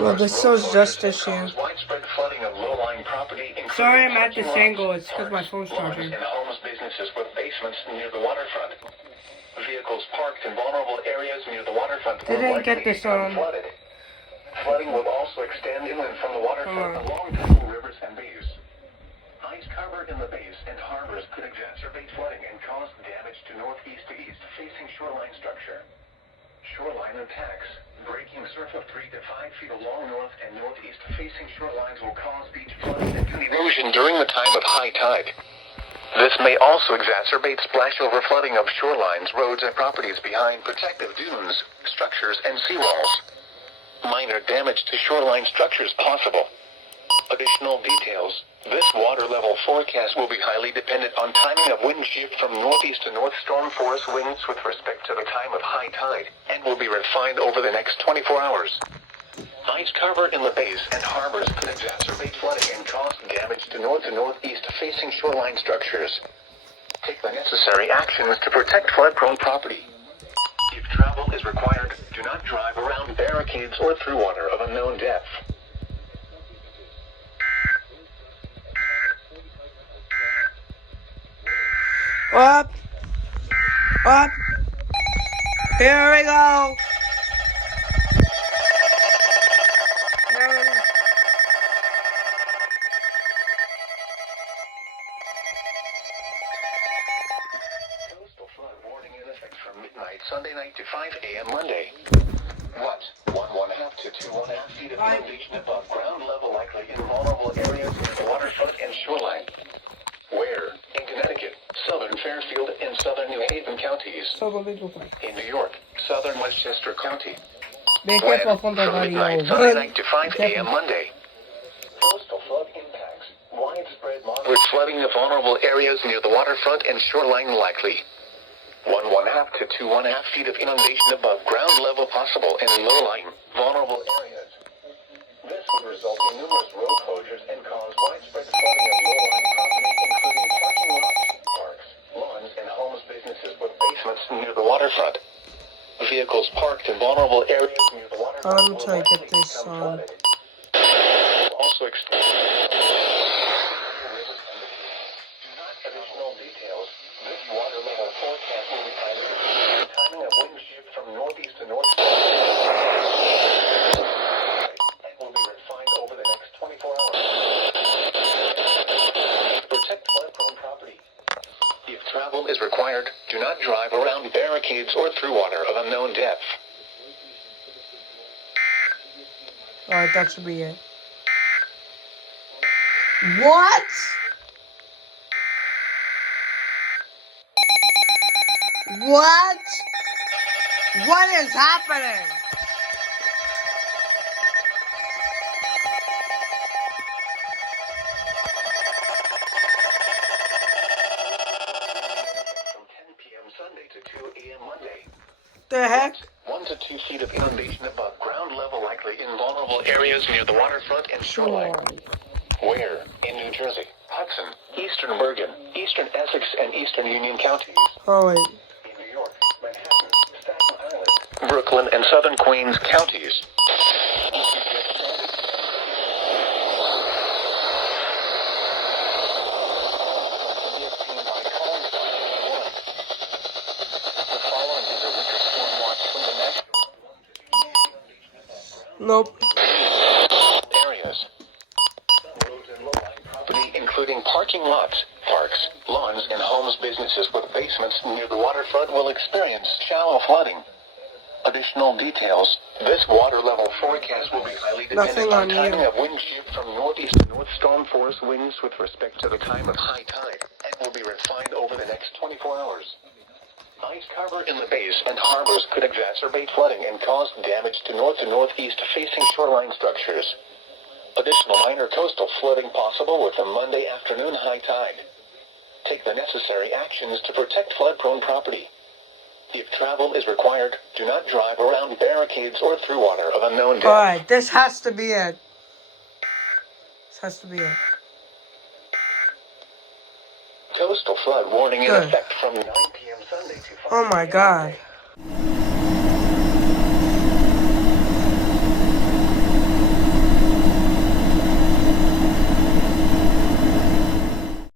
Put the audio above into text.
Well, this shows just this year. Widespread flooding of low-lying property. Sorry, I'm at this angle. It's because my phone's charging. And homes, businesses with basements near the waterfront. Vehicles parked in vulnerable areas near the waterfront. They didn't get this on. Flooding will also extend inland from the waterfront along tidal rivers and bays. Ice cover in the bays and harbors could exacerbate flooding and cause damage to northeast to east facing shoreline structure. Shoreline impacts. Breaking surf of 3 to 5 feet along north and northeast facing shorelines will cause beach flooding and erosion during the time of high tide. This may also exacerbate splashover flooding of shorelines, roads, and properties behind protective dunes, structures, and seawalls. Minor damage to shoreline structures possible. Additional details. This water level forecast will be highly dependent on timing of wind shift from northeast to north storm force winds with respect to the time of high tide, and will be refined over the next 24 hours. Ice cover in the bays and harbors could exacerbate flooding and cause damage to north and northeast facing shoreline structures. Take the necessary actions to protect flood-prone property. If travel is required, do not drive around barricades or through water of unknown depth. Up! Up! Here we go! Coastal flood warning in effect from midnight Sunday night to 5 a.m. Monday. What? 1.5 to 2.5 feet of inundation above ground level likely in vulnerable areas near the waterfront and shoreline. Where? In Connecticut, southern Fairfield, and southern New Haven counties. In New York, southern Westchester County. Be careful from the From midnight Sunday night to 5 a.m. Monday. Coastal flood impacts. Widespread moderate flooding of vulnerable areas near the waterfront and shoreline likely. 1.5 to 2.5 feet of inundation above ground level possible in low-lying, vulnerable areas. This would result in numerous road closures and cause widespread flooding of low-lying property, including parking lots, parks, lawns, and homes, businesses with basements near the waterfront. Vehicles parked in vulnerable areas near the waterfront. I'm trying to get this on. Also extend. Additional details. This water level forecast will be highly dependent on timing of wind shift from northeast to north. And will be refined over the next 24 hours. Protect flood-prone property. If travel is required, do not drive around barricades or through water of unknown depth. Alright, that should be it. What? What? What is happening? From 10 p.m. Sunday to 2 a.m. Monday. The heck? 1 to 2 feet of inundation above ground level likely in vulnerable areas near the waterfront and shoreline. Where? In New Jersey, Hudson, Eastern Bergen, Eastern Essex, and Eastern Union counties. Oh, wait. In New York, Manhattan, Staten Island, Brooklyn, and Southern Queens counties. Nope. Areas. Roads and low-lying property, including parking lots, parks, lawns, and homes, businesses with basements near the waterfront will experience shallow flooding. Additional details. This water level forecast will be highly dependent on timing of wind shift from northeast to north storm force winds with respect to the time of high tide, and will be refined over the next 24 hours. Ice cover in the bays and harbors could exacerbate flooding and cause damage to north and northeast facing shoreline structures. Additional minor coastal flooding possible with the Monday afternoon high tide. Take the necessary actions to protect flood-prone property. If travel is required, do not drive around barricades or through water of unknown depth. Alright, this has to be it. This has to be it. Coastal flood warning in effect from 9 p.m. Sunday to 5 Oh my god.